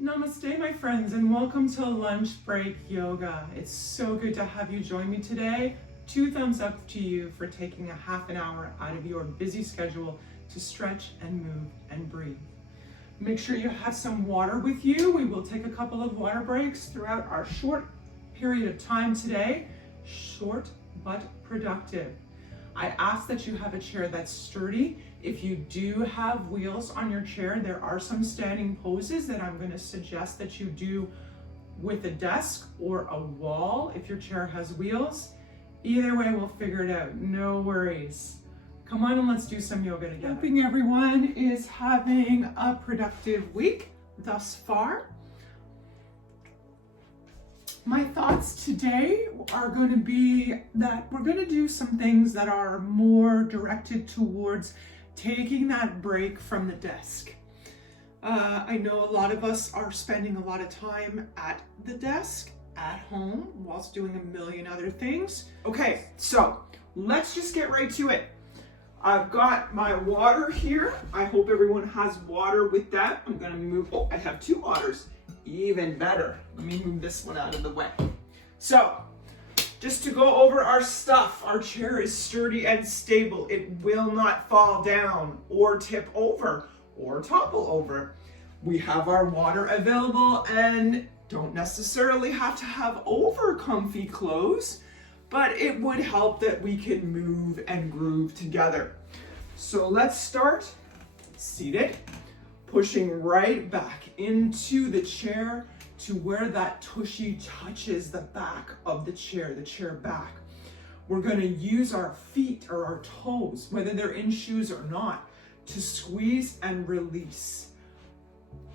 Namaste, my friends, and welcome to Lunch Break Yoga. It's so good to have you join me today. 2 thumbs up to you for taking a half an hour out of your busy schedule to stretch and move and breathe. Make sure you have some water with you. We will take a couple of water breaks throughout our short period of time today. Short but productive. I ask that you have a chair that's sturdy. If you do have wheels on your chair, there are some standing poses that I'm going to suggest that you do with a desk or a wall if your chair has wheels. Either way, we'll figure it out. No worries. Come on and let's do some yoga together. Hoping everyone is having a productive week thus far. My thoughts today are going to be that we're going to do some things that are more directed towards taking that break from the desk. I know a lot of us are spending a lot of time at the desk, at home, whilst doing a million other things. Okay, so let's just get right to it. I've got my water here. I hope everyone has water with that. I'm going to move, I have 2 waters. Even better. Let me move this one out of the way. So, just to go over our stuff, our chair is sturdy and stable. It will not fall down or tip over or topple over. We have our water available and don't necessarily have to have over comfy clothes, but it would help that we can move and groove together. So let's start seated. Pushing right back into the chair to where that tushy touches the back of the chair back. We're going to use our feet or our toes, whether they're in shoes or not, to squeeze and release.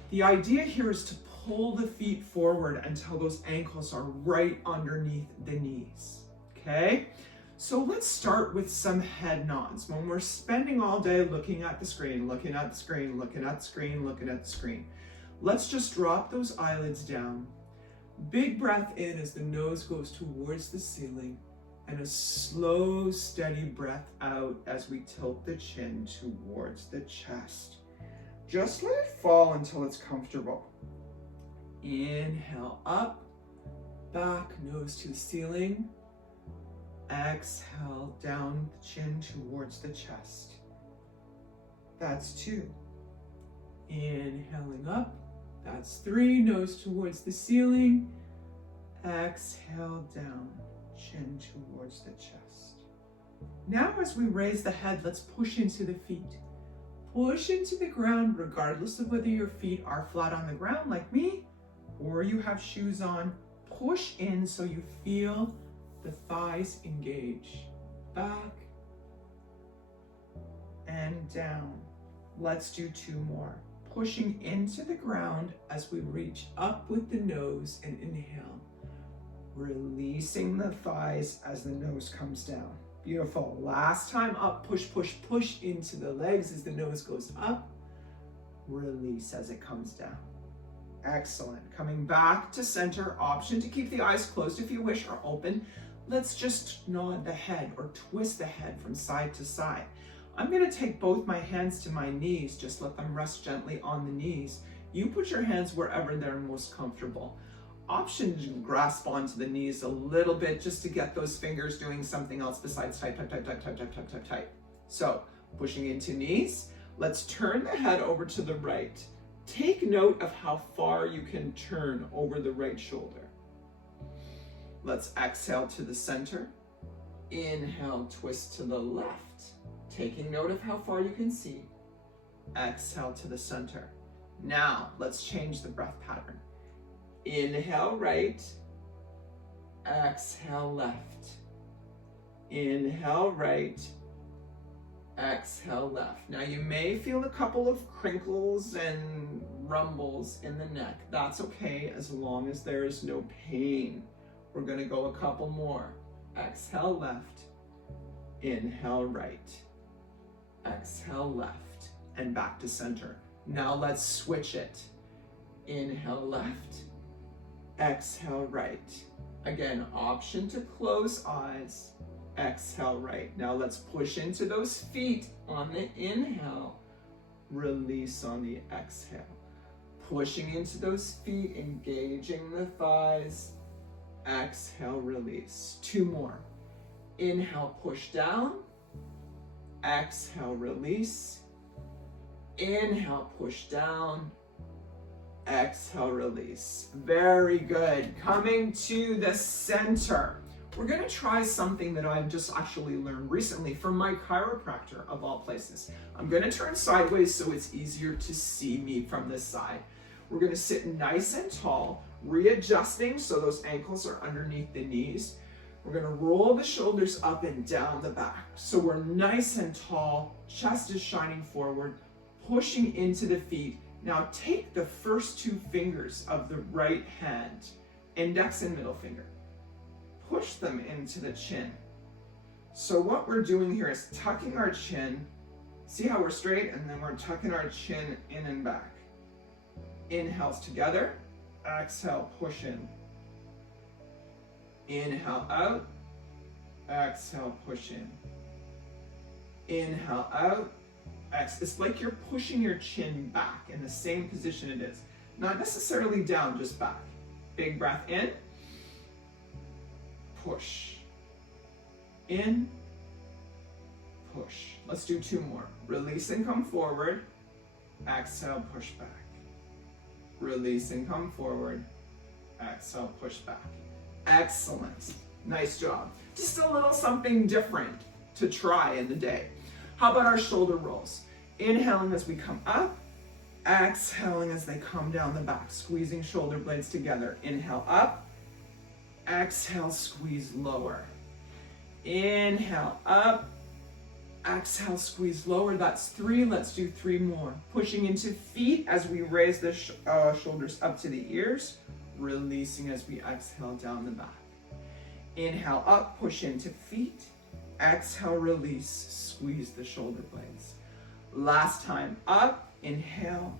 The idea here is to pull the feet forward until those ankles are right underneath the knees. Okay? So let's start with some head nods. When we're spending all day looking at the screen, looking at the screen, looking at the screen, looking at the screen, let's just drop those eyelids down. Big breath in as the nose goes towards the ceiling, and a slow, steady breath out as we tilt the chin towards the chest. Just let it fall until it's comfortable. Inhale up, back, nose to the ceiling. Exhale down the chin towards the chest. That's 2. Inhaling up. That's 3. Nose towards the ceiling. Exhale down, chin towards the chest. Now as we raise the head, let's push into the feet. Push into the ground regardless of whether your feet are flat on the ground like me or you have shoes on. Push in so you feel the thighs engage. Back and down. Let's do 2 more. Pushing into the ground as we reach up with the nose and inhale. Releasing the thighs as the nose comes down. Beautiful. Last time up, push, push, push into the legs as the nose goes up. Release as it comes down. Excellent. Coming back to center. Option to keep the eyes closed if you wish or open. Let's just nod the head or twist the head from side to side. I'm going to take both my hands to my knees, just let them rest gently on the knees. You put your hands wherever they're most comfortable. Option to grasp onto the knees a little bit just to get those fingers doing something else besides type, type, type, type, type, type, type, type, type. So, pushing into knees, let's turn the head over to the right. Take note of how far you can turn over the right shoulder. Let's exhale to the center. Inhale, twist to the left. Taking note of how far you can see. Exhale to the center. Now, let's change the breath pattern. Inhale right. Exhale left. Inhale right. Exhale left. Now you may feel a couple of crinkles and rumbles in the neck. That's okay as long as there is no pain. We're going to go a couple more. Exhale left, inhale right, exhale left, and back to center. Now let's switch it. Inhale left, exhale right. Again, option to close eyes, exhale right. Now let's push into those feet on the inhale, release on the exhale. Pushing into those feet, engaging the thighs. Exhale, release. 2 more. Inhale, push down. Exhale, release. Inhale, push down. Exhale, release. Very good. Coming to the center. We're going to try something that I've just actually learned recently from my chiropractor, of all places. I'm going to turn sideways so it's easier to see me from this side. We're going to sit nice and tall, readjusting so those ankles are underneath the knees. We're going to roll the shoulders up and down the back. So we're nice and tall, chest is shining forward, pushing into the feet. Now take the first 2 fingers of the right hand, index and middle finger. Push them into the chin. So what we're doing here is tucking our chin. See how we're straight? And then we're tucking our chin in and back. Inhales together. Exhale, push in. Inhale out. Exhale, push in. Inhale out. It's like you're pushing your chin back in the same position it is. Not necessarily down, just back. Big breath in. Push. In. Push. Let's do 2 more. Release and come forward. Exhale, push back. Release and come forward. Exhale, push back. Excellent. Nice job. Just a little something different to try in the day. How about our shoulder rolls? Inhaling as we come up. Exhaling as they come down the back. Squeezing shoulder blades together. Inhale up. Exhale, squeeze lower. Inhale up. Exhale, squeeze lower. That's 3. Let's do 3 more. Pushing into feet as we raise the shoulders up to the ears. Releasing as we exhale down the back. Inhale up, push into feet. Exhale, release, squeeze the shoulder blades. Last time up, inhale.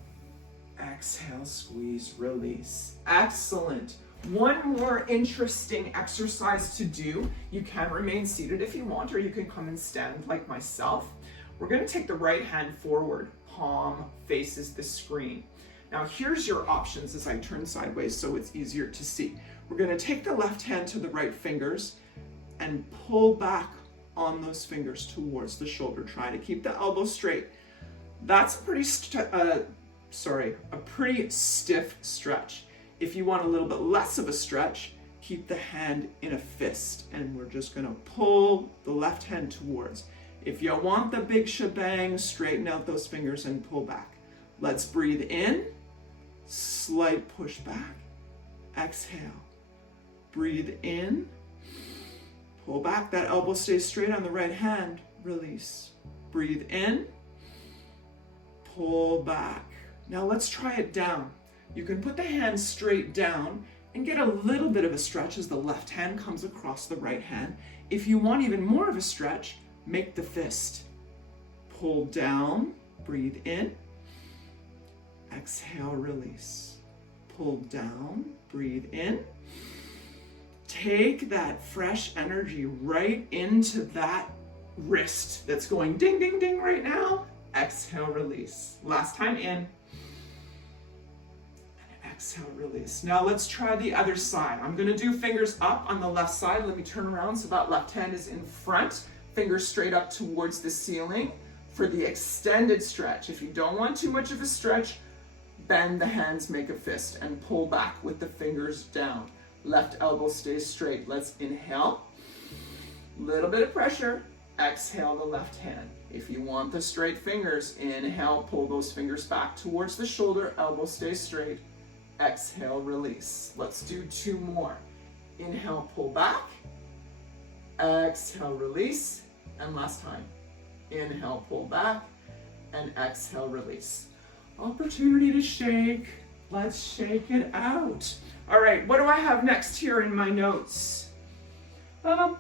Exhale, squeeze, release. Excellent. One more interesting exercise to do. You can remain seated if you want, or you can come and stand like myself. We're going to take the right hand forward, palm faces the screen. Now here's your options as I turn sideways so it's easier to see. We're going to take the left hand to the right fingers and pull back on those fingers towards the shoulder. Try to keep the elbow straight. That's a pretty stiff stretch. If you want a little bit less of a stretch, keep the hand in a fist, and we're just going to pull the left hand towards. If you want the big shebang, straighten out those fingers and pull back. Let's breathe in, slight push back, exhale. Breathe in, pull back, that elbow stays straight on the right hand, release. Breathe in, pull back. Now let's try it down. You can put the hand straight down and get a little bit of a stretch as the left hand comes across the right hand. If you want even more of a stretch, make the fist. Pull down, breathe in, exhale, release. Pull down, breathe in. Take that fresh energy right into that wrist that's going ding, ding, ding right now. Exhale, release. Last time in. Exhale, release. Now let's try the other side. I'm going to do fingers up on the left side. Let me turn around so that left hand is in front. Fingers straight up towards the ceiling for the extended stretch. If you don't want too much of a stretch, bend the hands, make a fist, and pull back with the fingers down. Left elbow stays straight. Let's inhale. Little bit of pressure. Exhale the left hand. If you want the straight fingers, inhale, pull those fingers back towards the shoulder. Elbow stays straight. Exhale, release. Let's do 2 more. Inhale, pull back. Exhale, release. And last time. Inhale, pull back. And exhale, release. Opportunity to shake. Let's shake it out. All right, what do I have next here in my notes? Oh,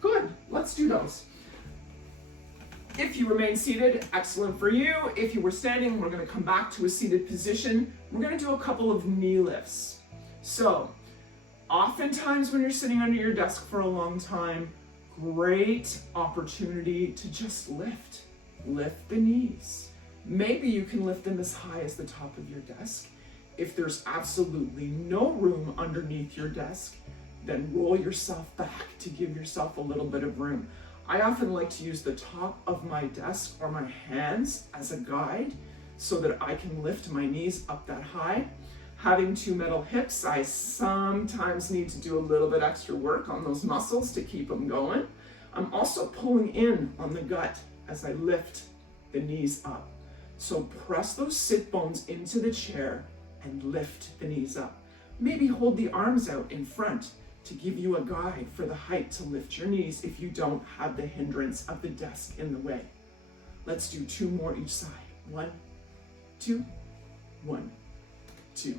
good. Let's do those. If you remain seated, excellent for you. If you were standing, we're going to come back to a seated position. We're going to do a couple of knee lifts. So, oftentimes when you're sitting under your desk for a long time, great opportunity to just lift. Lift the knees. Maybe you can lift them as high as the top of your desk. If there's absolutely no room underneath your desk, then roll yourself back to give yourself a little bit of room. I often like to use the top of my desk or my hands as a guide so that I can lift my knees up that high. Having 2 metal hips, I sometimes need to do a little bit extra work on those muscles to keep them going. I'm also pulling in on the gut as I lift the knees up. So press those sit bones into the chair and lift the knees up. Maybe hold the arms out in front to give you a guide for the height to lift your knees if you don't have the hindrance of the desk in the way. Let's do 2 more each side. 1, 2, 1, 2.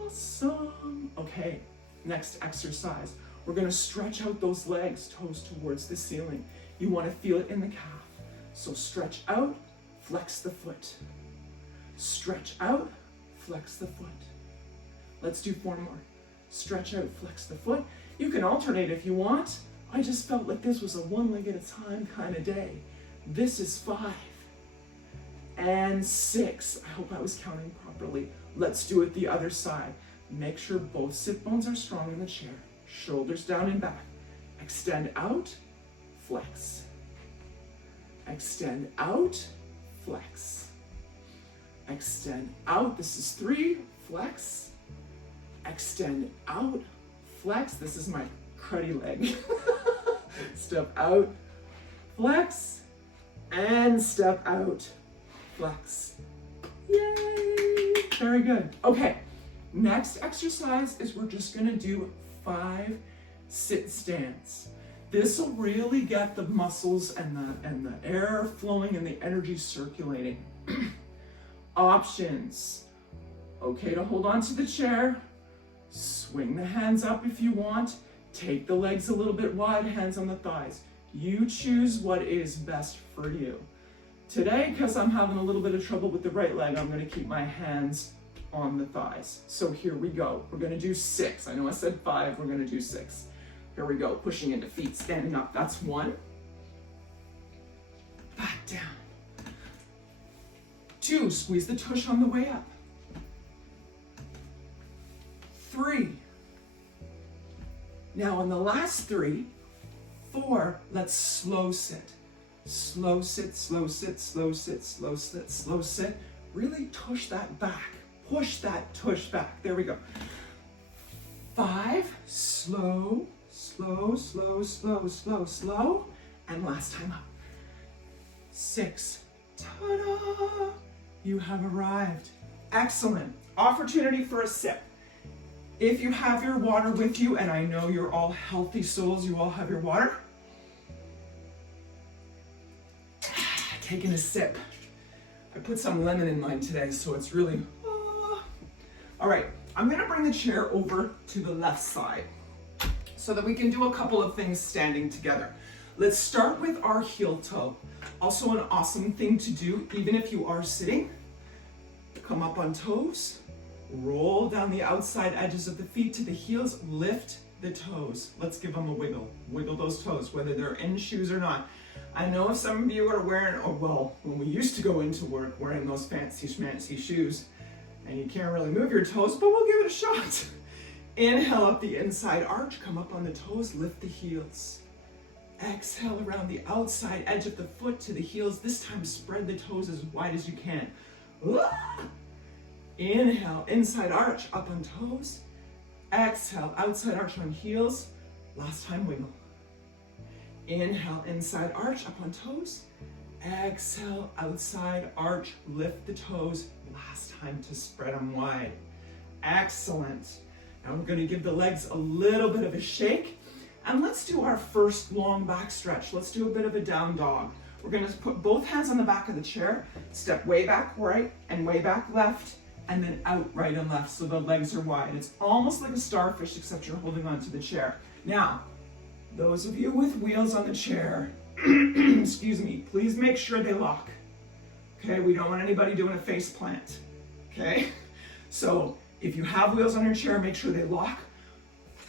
Awesome. Okay, next exercise. We're gonna stretch out those legs, toes towards the ceiling. You wanna feel it in the calf. So stretch out, flex the foot. Stretch out, flex the foot. Let's do 4 more. Stretch out, flex the foot. You can alternate if you want. I just felt like this was a 1 leg at a time kind of day. This is 5 and 6. I hope I was counting properly. Let's do it the other side. Make sure both sit bones are strong in the chair. Shoulders down and back. Extend out, flex. Extend out, flex. Extend out. This is 3, flex. Extend out, flex. This is my cruddy leg. Step out, flex, and step out, flex. Yay! Very good. Okay, next exercise is we're just gonna do 5 sit stands. This will really get the muscles and the air flowing and the energy circulating. Options. Okay to hold on to the chair. Swing the hands up if you want. Take the legs a little bit wide, hands on the thighs. You choose what is best for you. Today, because I'm having a little bit of trouble with the right leg, I'm going to keep my hands on the thighs. So here we go. We're going to do 6. I know I said 5, we're going to do 6. Here we go, pushing into feet, standing up. That's 1. Back down. 2, squeeze the tush on the way up. 3. Now on the last 3, 4, let's slow sit. Slow sit, slow sit, slow sit, slow sit, slow sit. Really tush that back. Push that tush back. There we go. 5, slow, slow, slow, slow, slow, slow. And last time up. 6, ta-da! You have arrived. Excellent. Opportunity for a sip. If you have your water with you, and I know you're all healthy souls, you all have your water. Taking a sip. I put some lemon in mine today, so it's really, All right, I'm gonna bring the chair over to the left side so that we can do a couple of things standing together. Let's start with our heel toe. Also an awesome thing to do, even if you are sitting. Come up on toes. Roll down the outside edges of the feet to the heels, lift the toes. Let's give them a wiggle. Wiggle those toes, whether they're in shoes or not. I know some of you are wearing, when we used to go into work wearing those fancy schmancy shoes, and you can't really move your toes, but we'll give it a shot. Inhale up the inside arch, come up on the toes, lift the heels. Exhale around the outside edge of the foot to the heels. This time spread the toes as wide as you can. Inhale, inside arch, up on toes. Exhale, outside arch on heels. Last time, wiggle. Inhale, inside arch, up on toes. Exhale, outside arch, lift the toes. Last time to spread them wide. Excellent. Now we're going to give the legs a little bit of a shake. And let's do our first long back stretch. Let's do a bit of a down dog. We're going to put both hands on the back of the chair. Step way back right and way back left. And then out right and left so the legs are wide. It's almost like a starfish except you're holding onto the chair. Now, those of you with wheels on the chair, excuse me, please make sure they lock. Okay, we don't want anybody doing a face plant. Okay, so if you have wheels on your chair, make sure they lock,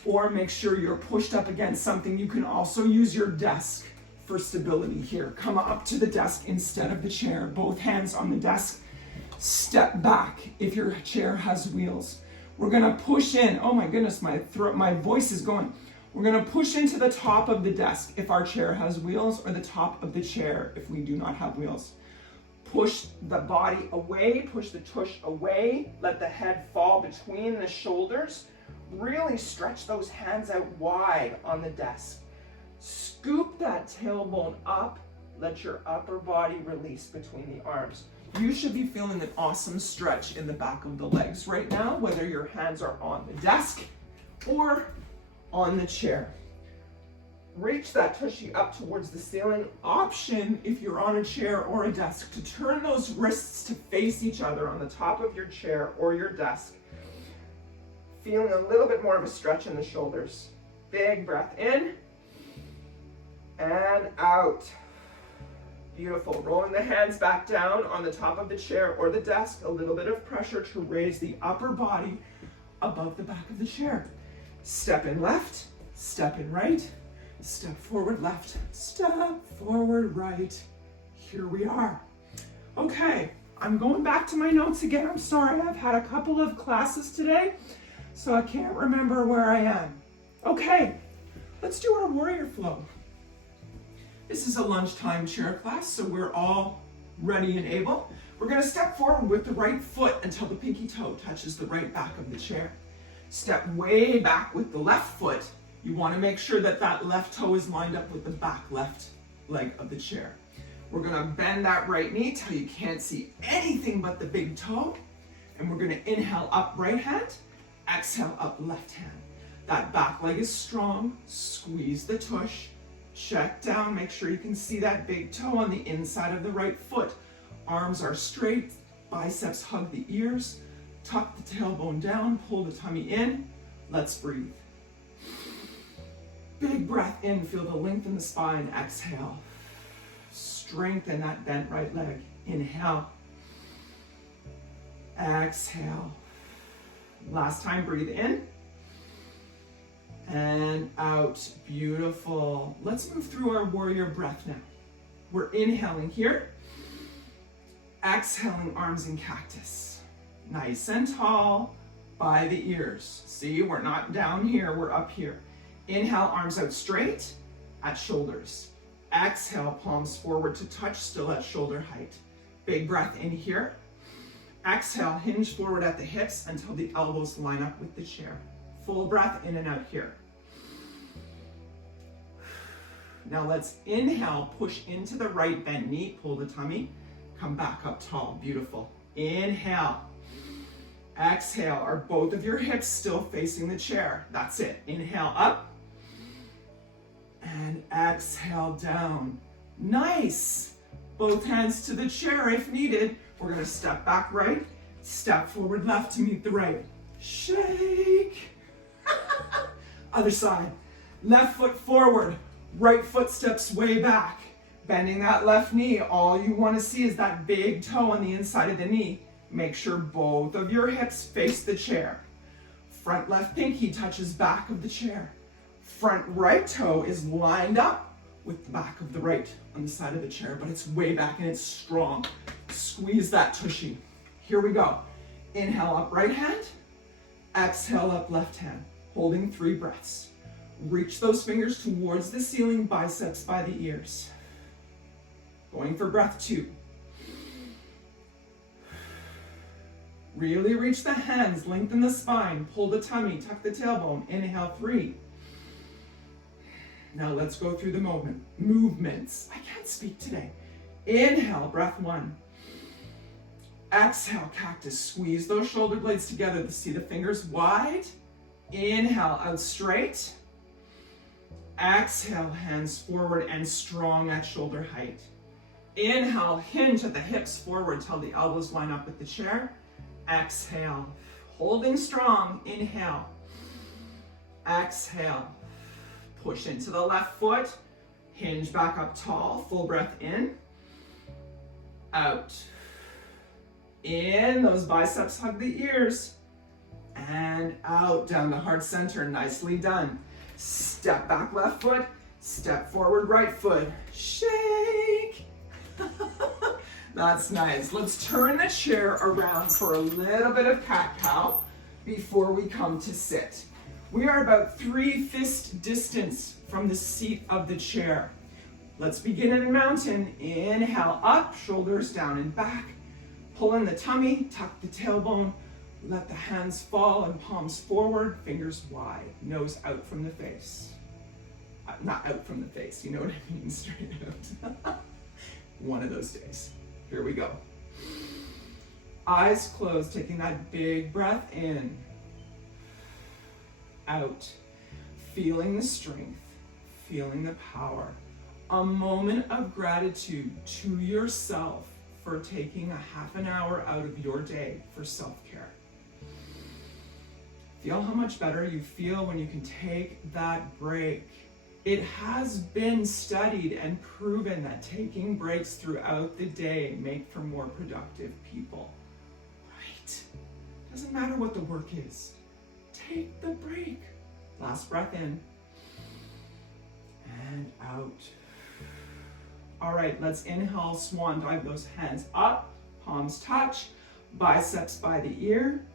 or make sure you're pushed up against something. You can also use your desk for stability here. Come up to the desk instead of the chair. Both hands on the desk. Step back if your chair has wheels. We're gonna push in. Oh my goodness, my voice is going. We're gonna push into the top of the desk if our chair has wheels, or the top of the chair if we do not have wheels. Push the body away, push the tush away. Let the head fall between the shoulders. Really stretch those hands out wide on the desk. Scoop that tailbone up. Let your upper body release between the arms. You should be feeling an awesome stretch in the back of the legs right now, whether your hands are on the desk or on the chair. Reach that tushy up towards the ceiling. Option, if you're on a chair or a desk, to turn those wrists to face each other on the top of your chair or your desk. Feeling a little bit more of a stretch in the shoulders. Big breath in and out. Beautiful. Rolling the hands back down on the top of the chair or the desk. A little bit of pressure to raise the upper body above the back of the chair. Step in left, step in right, step forward left, step forward right. Here we are. Okay, I'm going back to my notes again. I'm sorry, I've had a couple of classes today, so I can't remember where I am. Okay, let's do our warrior flow. This is a lunchtime chair class, so we're all ready and able. We're gonna step forward with the right foot until the pinky toe touches the right back of the chair. Step way back with the left foot. You wanna make sure that that left toe is lined up with the back left leg of the chair. We're gonna bend that right knee till you can't see anything but the big toe. And we're gonna inhale up right hand, exhale up left hand. That back leg is strong, squeeze the tush. Check down, make sure you can see that big toe on the inside of the right foot. Arms are straight, biceps hug the ears. Tuck the tailbone down, pull the tummy in. Let's breathe. Big breath in, feel the length in the spine. Exhale. Strengthen that bent right leg. Inhale. Exhale. Last time, breathe in. And out. Beautiful. Let's move through our warrior breath now. We're inhaling here. Exhaling, arms in cactus. Nice and tall by the ears. See, we're not down here, we're up here. Inhale, arms out straight at shoulders. Exhale, palms forward to touch, still at shoulder height. Big breath in here. Exhale, hinge forward at the hips until the elbows line up with the chair. Full breath in and out here. Now let's inhale, push into the right bent knee, pull the tummy, come back up tall, beautiful. Inhale. Exhale, are both of your hips still facing the chair? That's it. Inhale up. And exhale down. Nice. Both hands to the chair if needed. We're gonna step back right, step forward left to meet the right. Shake. Other side. Left foot forward, right foot steps way back. Bending that left knee, all you wanna see is that big toe on the inside of the knee. Make sure both of your hips face the chair. Front left pinky touches back of the chair. Front right toe is lined up with the back of the right on the side of the chair, but it's way back and it's strong. Squeeze that tushy. Here we go. Inhale up right hand, exhale up left hand, holding 3 breaths. Reach those fingers towards the ceiling, biceps by the ears. Going for breath 2. Really reach the hands, lengthen the spine, pull the tummy, tuck the tailbone. Inhale 3. Now let's go through the movements. I can't speak today. Inhale, breath 1. Exhale, cactus. Squeeze those shoulder blades together to see the fingers wide. Inhale, out straight. Exhale, hands forward and strong at shoulder height. Inhale, hinge at the hips forward till the elbows line up with the chair. Exhale, holding strong. Inhale. Exhale. Push into the left foot. Hinge back up tall. Full breath in. Out. In. Those biceps hug the ears. And out. Down the heart center. Nicely done. Step back left foot. Step forward, right foot. Shake. That's nice. Let's turn the chair around for a little bit of cat-cow before we come to sit. We are about 3 fist distance from the seat of the chair. Let's begin in mountain. Inhale, up, shoulders down and back. Pull in the tummy, tuck the tailbone. Let the hands fall and palms forward, fingers wide, nose out from the face. Not out from the face, you know what I mean, straight out. One of those days. Here we go. Eyes closed, taking that big breath in. Out. Feeling the strength, feeling the power. A moment of gratitude to yourself for taking a half an hour out of your day for self-care. Feel how much better you feel when you can take that break. It has been studied and proven that taking breaks throughout the day make for more productive people. Right? Doesn't matter what the work is. Take the break. Last breath in and out. All right, let's inhale, swan dive those hands up, palms touch, biceps by the ear.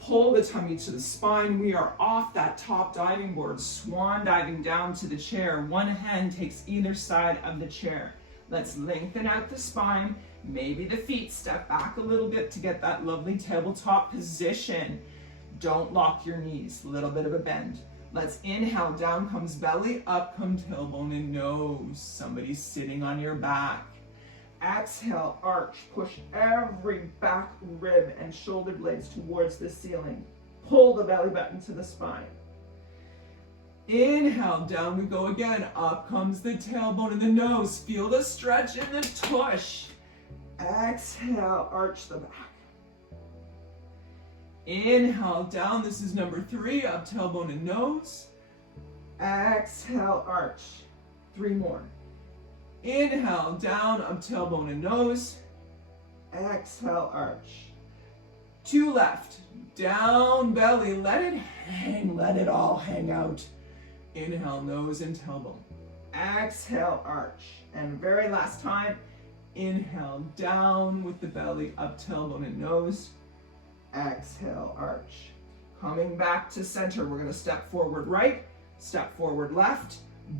Pull the tummy to the spine. We are off that top diving board, swan diving down to the chair. One hand takes either side of the chair. Let's lengthen out the spine. Maybe the feet step back a little bit to get that lovely tabletop position. Don't lock your knees, a little bit of a bend. Let's inhale, down comes belly, up come tailbone and nose. Somebody's sitting on your back. Exhale, arch, push every back rib and shoulder blades towards the ceiling. Pull the belly button to the spine. Inhale, down we go again. Up comes the tailbone and the nose. Feel the stretch in the tush. Exhale, arch the back. Inhale, down. This is number 3, up tailbone and nose. Exhale, arch. 3 more. Inhale, down, up tailbone and nose. Exhale, arch. 2 left. Down, belly, let it hang, let it all hang out. Inhale, nose and tailbone. Exhale, arch. And very last time, inhale, down with the belly, up tailbone and nose. Exhale, arch. Coming back to center, we're gonna step forward right, step forward left.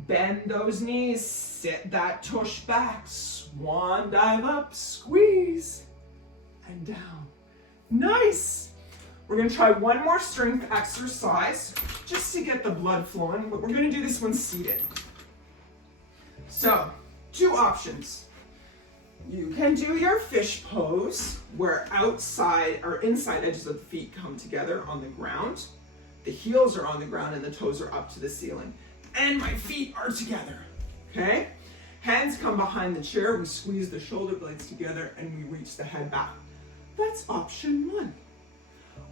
Bend those knees, sit that tush back, swan dive up, squeeze, and down. Nice. We're gonna try one more strength exercise just to get the blood flowing, but we're gonna do this one seated. So, 2 options. You can do your fish pose where outside or inside edges of the feet come together on the ground. The heels are on the ground and the toes are up to the ceiling. And my feet are together, okay? Hands come behind the chair, we squeeze the shoulder blades together and we reach the head back. That's option 1.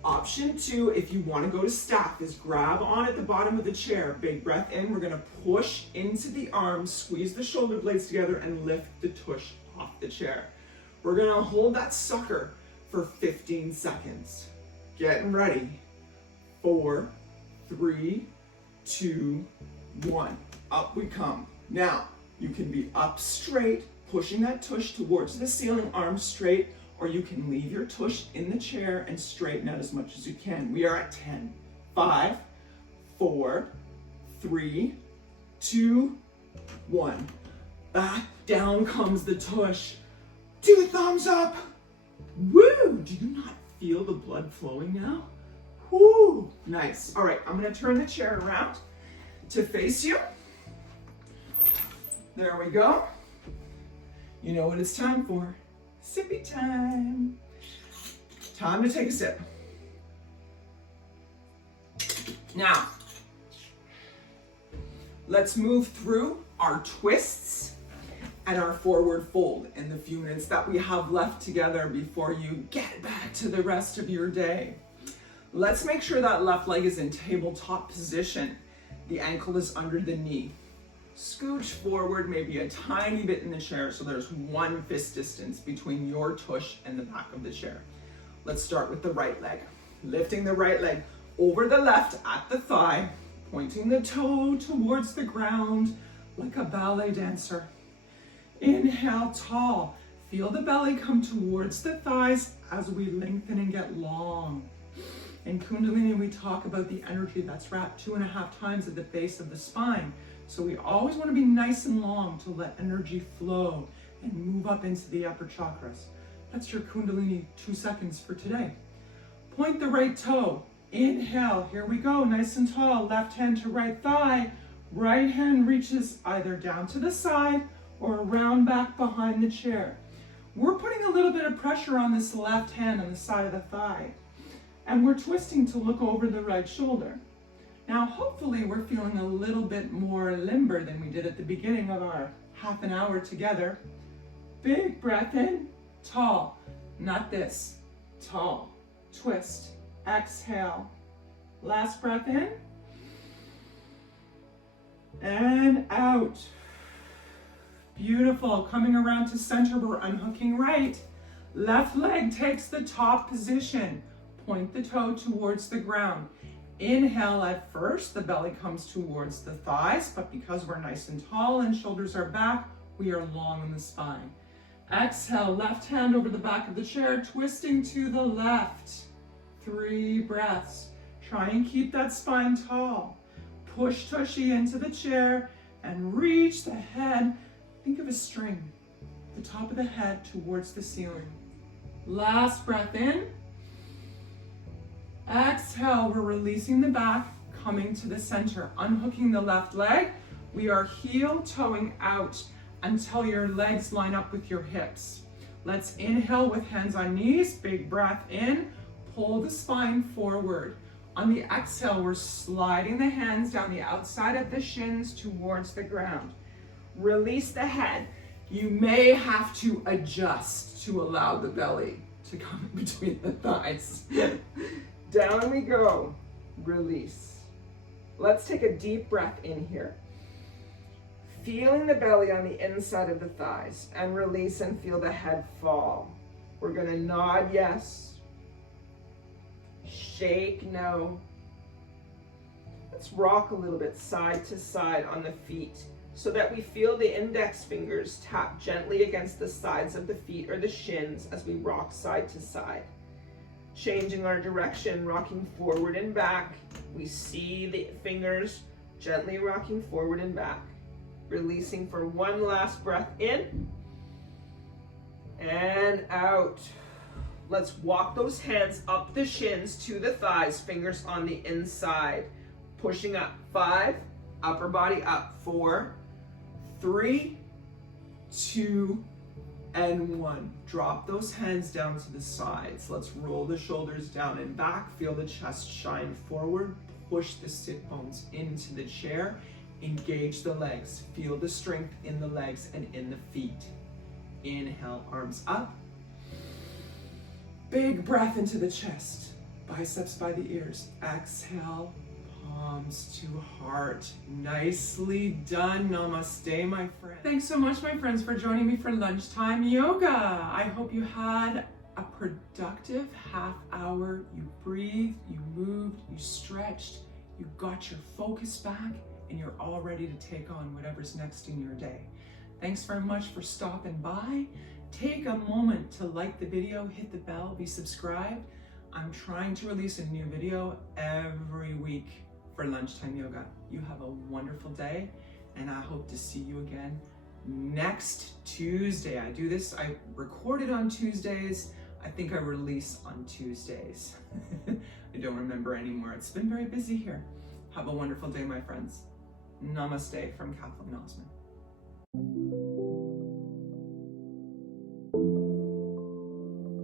Option 2, if you want to go to staff, is grab on at the bottom of the chair, big breath in, we're gonna push into the arms, squeeze the shoulder blades together and lift the tush off the chair. We're gonna hold that sucker for 15 seconds. Getting ready. 4, 3, 2, 1. Up we come. Now, you can be up straight, pushing that tush towards the ceiling, arms straight, or you can leave your tush in the chair and straighten out as much as you can. We are at 10. 5, 4, 3, 2, 1. Back down comes the tush. 2 thumbs up. Woo! Do you not feel the blood flowing now? Woo! Nice. All right, I'm gonna turn the chair around to face you. There we go. You know what it's time for. Sippy time. Time to take a sip. Now, let's move through our twists and our forward fold in the few minutes that we have left together before you get back to the rest of your day. Let's make sure that left leg is in tabletop position. The ankle is under the knee. Scooch forward maybe a tiny bit in the chair so there's 1 fist distance between your tush and the back of the chair. Let's start with the right leg. Lifting the right leg over the left at the thigh, pointing the toe towards the ground, like a ballet dancer. Inhale, tall. Feel the belly come towards the thighs as we lengthen and get long. In Kundalini, we talk about the energy that's wrapped 2.5 times at the base of the spine. So we always want to be nice and long to let energy flow and move up into the upper chakras. That's your Kundalini 2 seconds for today. Point the right toe. Inhale, here we go, nice and tall. Left hand to right thigh. Right hand reaches either down to the side or around back behind the chair. We're putting a little bit of pressure on this left hand on the side of the thigh. And we're twisting to look over the right shoulder. Now, hopefully we're feeling a little bit more limber than we did at the beginning of our half an hour together. Big breath in, tall, not this, tall, twist, exhale. Last breath in, and out. Beautiful, coming around to center, we're unhooking right. Left leg takes the top position. Point the toe towards the ground. Inhale at first, the belly comes towards the thighs, but because we're nice and tall and shoulders are back, we are long in the spine. Exhale, left hand over the back of the chair, twisting to the left. 3 breaths. Try and keep that spine tall. Push tushy into the chair and reach the head. Think of a string, the top of the head towards the ceiling. Last breath in. Exhale, we're releasing the back, coming to the center, unhooking the left leg. We are heel toeing out until your legs line up with your hips. Let's inhale with hands on knees, big breath in, pull the spine forward. On the exhale, we're sliding the hands down the outside of the shins towards the ground. Release the head. You may have to adjust to allow the belly to come in between the thighs. Down we go. Release. Let's take a deep breath in here. Feeling the belly on the inside of the thighs, and release and feel the head fall. We're going to nod yes. Shake no. Let's rock a little bit side to side on the feet so that we feel the index fingers tap gently against the sides of the feet or the shins as we rock side to side. Changing our direction, rocking forward and back. We see the fingers gently rocking forward and back. Releasing for one last breath in and out. Let's walk those hands up the shins to the thighs, fingers on the inside. Pushing up. 5, upper body up. 4, 3, 2, and 1. Drop those hands down to the sides. Let's roll the shoulders down and back. Feel the chest shine forward. Push the sit bones into the chair. Engage the legs. Feel the strength in the legs and in the feet. Inhale, arms up. Big breath into the chest. Biceps by the ears. Exhale, palms to heart. Nicely done. Namaste, my friend. Thanks so much, my friends, for joining me for lunchtime yoga. I hope you had a productive half hour. You breathed, you moved, you stretched, you got your focus back, and you're all ready to take on whatever's next in your day. Thanks very much for stopping by. Take a moment to like the video, hit the bell, be subscribed. I'm trying to release a new video every week for lunchtime yoga. You have a wonderful day, and I hope to see you again next Tuesday. I record it on Tuesdays. I think I release on Tuesdays. I don't remember anymore. It's been very busy here. Have a wonderful day, my friends. Namaste from Kathleen.osmond.